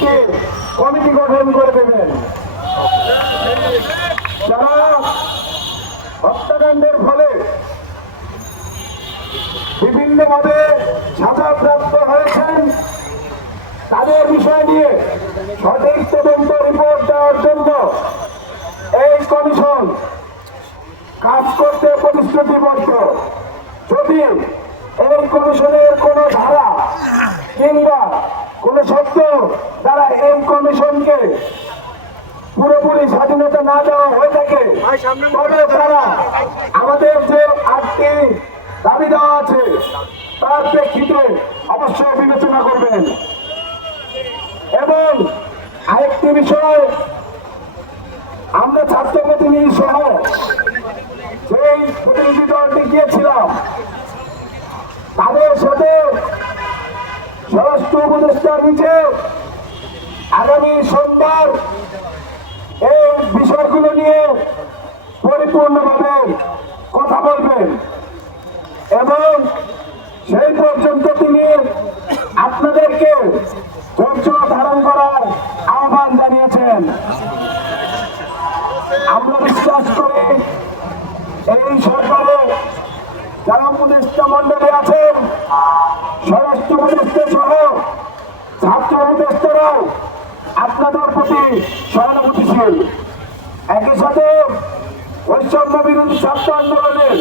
একটি কমিটি গঠন করে দেবেন। যারা হত্যাকাণ্ডের ফলে বিভিন্নভাবে সাজাপ্রাপ্ত হয়েছেন তাদের বিষয় নিয়ে সঠিক তদন্ত রিপোর্ট দেওয়ার জন্য এই কমিশন কাজ করতে প্রতিশ্রুতিবদ্ধ। যদি এই কমিশনের কোনো ধারা কিংবা কোনো শব্দ দ্বারা এই কমিশনকে পুরোপুরি স্বাধীনতা না দেওয়া হয়ে থাকে তবে তারা আমাদের যে 8টি দাবি দেওয়া আছে তার প্রেক্ষিতে অবশ্যই বিবেচনা করবেন। এবং আরেকটি বিষয়, আমরা ছাত্র প্রতিনিধি সহ যেই প্রতিনিধি দলটি গিয়েছিলাম তাদের সাথে স্বরাষ্ট্র উপদেষ্টার নিচে আগামী সোমবার এই বিষয়গুলো নিয়ে পরিপূর্ণভাবে কথা বলবেন এবং সেই পর্যন্ত তিনি আপনাদেরকে ধৈর্য ধারণ করার আহ্বান জানিয়েছেন। আমরা বিশ্বাস করি এই সরকারে যারা উপদেষ্টা মন্ডলী আছেন, স্বরাষ্ট্র উপদেষ্টা সহ ছাত্র উপদেষ্টারাও আপনাদের প্রতি সহানুভূতিশীল। একই সাথে বৈষম্য বিরোধী ছাত্র আন্দোলনের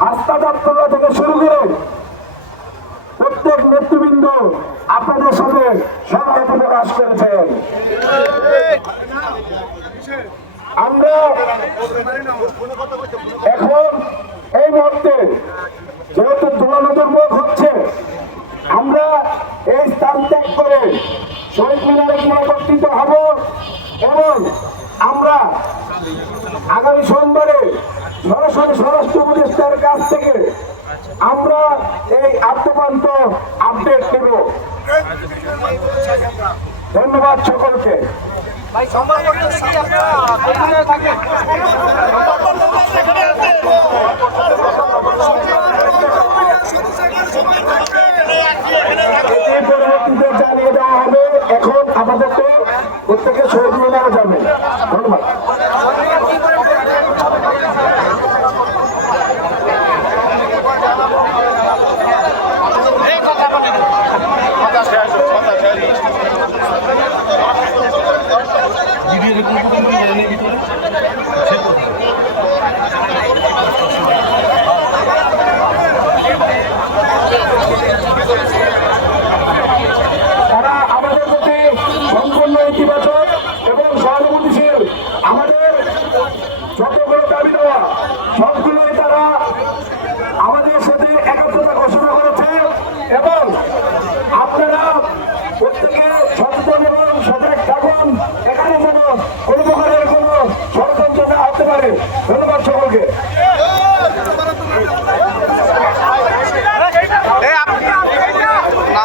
হাস্তা যাত্রা থেকে শুরু করে প্রত্যেক নেতৃবৃন্দ আপনাদের সাথে সহায়তা প্রকাশ করেছেন। আমরা এখন এই মুহূর্তে যেহেতু দুর্ভোগ হচ্ছে, আমরা এই স্থান ত্যাগ করে শহীদ মিনারে গিয়ে একত্রিত হব এবং আমরা আগামী সোমবারে সরাসরি স্বরাষ্ট্র উপদেষ্টার কাছ থেকে আমরা এই আত্মপান্ত আপডেট দেব। ধন্যবাদ সকলকে। পরবর্তীতে জানিয়ে দেওয়া হবে। এখন আপাতত প্রত্যেকে